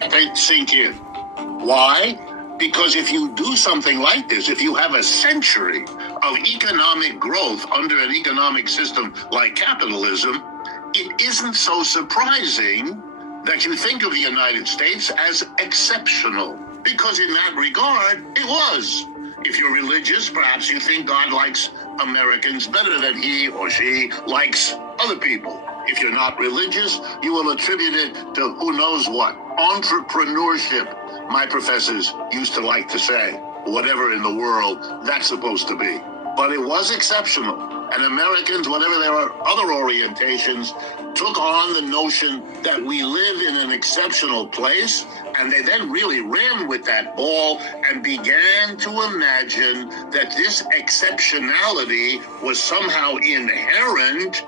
They sink in. Why? Because if you do something like this, if you have a century of economic growth under an economic system like capitalism, it isn't so surprising that you think of the United States as exceptional. Because in that regard, it was. If you're religious, perhaps you think God likes Americans better than he or she likes other people. If you're not religious, you will attribute it to who knows what. Entrepreneurship, my professors used to like to say. Whatever in the world that's supposed to be. But it was exceptional. And Americans, whatever their other orientations, took on the notion that we live in an exceptional place, and they then really ran with that ball and began to imagine that this exceptionality was somehow inherent,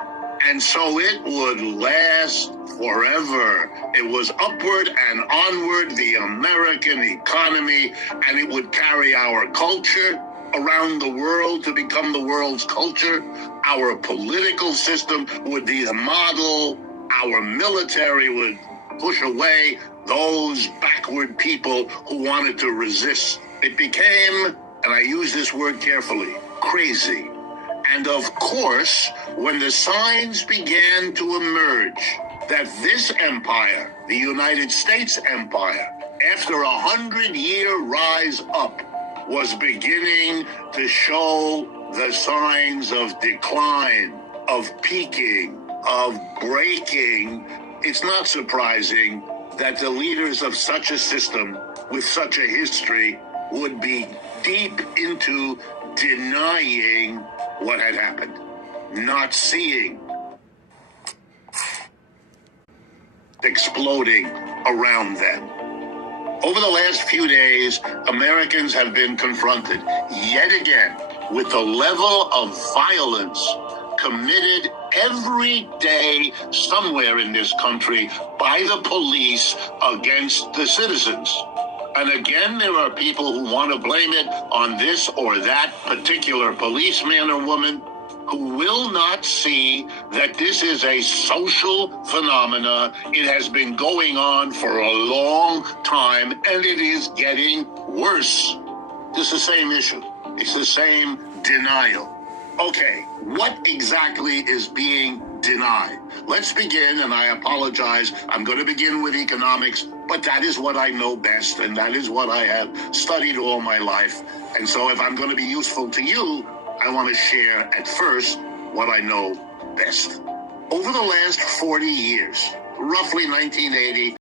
and so it would last forever. It was upward and onward, the American economy, and it would carry our culture around the world to become the world's culture. Our political system would be the model. Our military would push away those backward people who wanted to resist. It became, and I use this word carefully, crazy. And of course, when the signs began to emerge that this empire, the United States empire, after 100-year rise up, was beginning to show the signs of decline, of peaking, of breaking, it's not surprising that the leaders of such a system with such a history would be deep into denying what had happened, not seeing exploding around them. Over the last few days, Americans have been confronted yet again with the level of violence committed every day somewhere in this country by the police against the citizens. And again, there are people who want to blame it on this or that particular policeman or woman, who will not see that this is a social phenomena. It has been going on for a long time, and it is getting worse. It's the same issue. It's the same denial. Okay, what exactly is being denied? Let's begin, and I apologize. I'm going to begin with economics, but that is what I know best, and that is what I have studied all my life. And so if I'm going to be useful to you, I want to share at first what I know best. Over the last 40 years, roughly 1980,